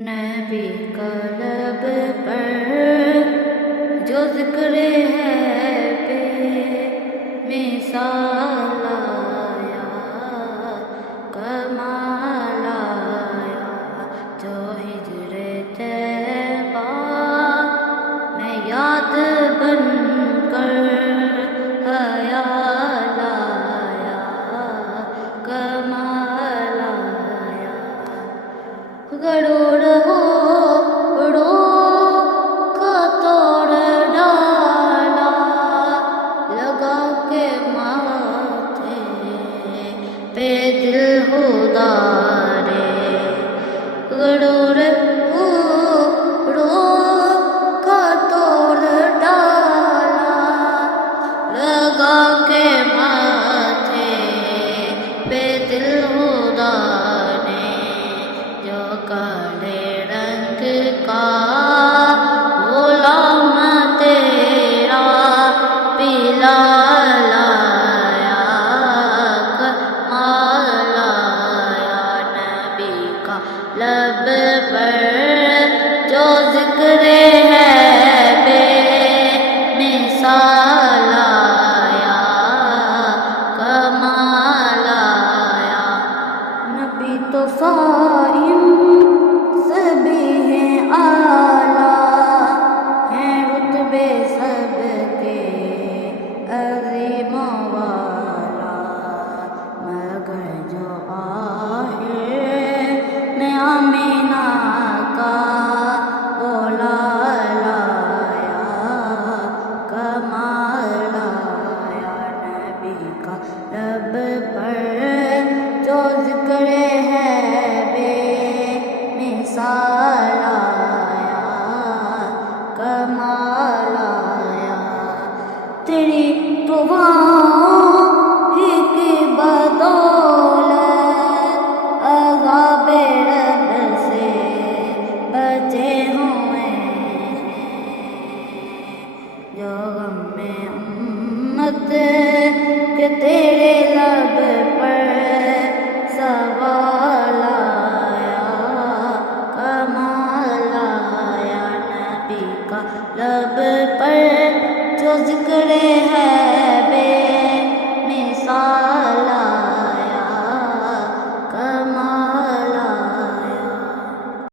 نبی کا لب پر جو ذکر ہے بے مثال آیا، کمال آیا، جو ہجر طیبہ میں یاد بن کر خیال آیا، کمال آیا۔ گڑوڑ ہو کا توڑ ڈالا، لگا کے ماتھے پہ دل ہدارے۔ گڑوڑ کا توڑ ڈالا، لگا کے ماتھے پہ دل ہدارے۔ جو کالے رنگ کا غلام تیرا پیلا لایا، کمال آیا۔ نبی کا لب پر جو ذکر ہے بے مثال آیا، کمال آیا۔ نبی تو صائم سبھی ہیں اعلیٰ، ہیں رتبے سب کے عظیم والا، مگر جو آخر میں آمینہ کا غلام لایا، کمال آیا۔ نبی کا لب پر جو ذکر ہے بے مثال آیا، کمال آیا۔ تیری دعاؤں ہی کی بدولت عذاب رب سے بچے ہوئے ہیں، جو غم میں امت کے تیرے لب پر سوال آیا، کمال آیا۔ نبی کا لب پر جو ذکر ہے بے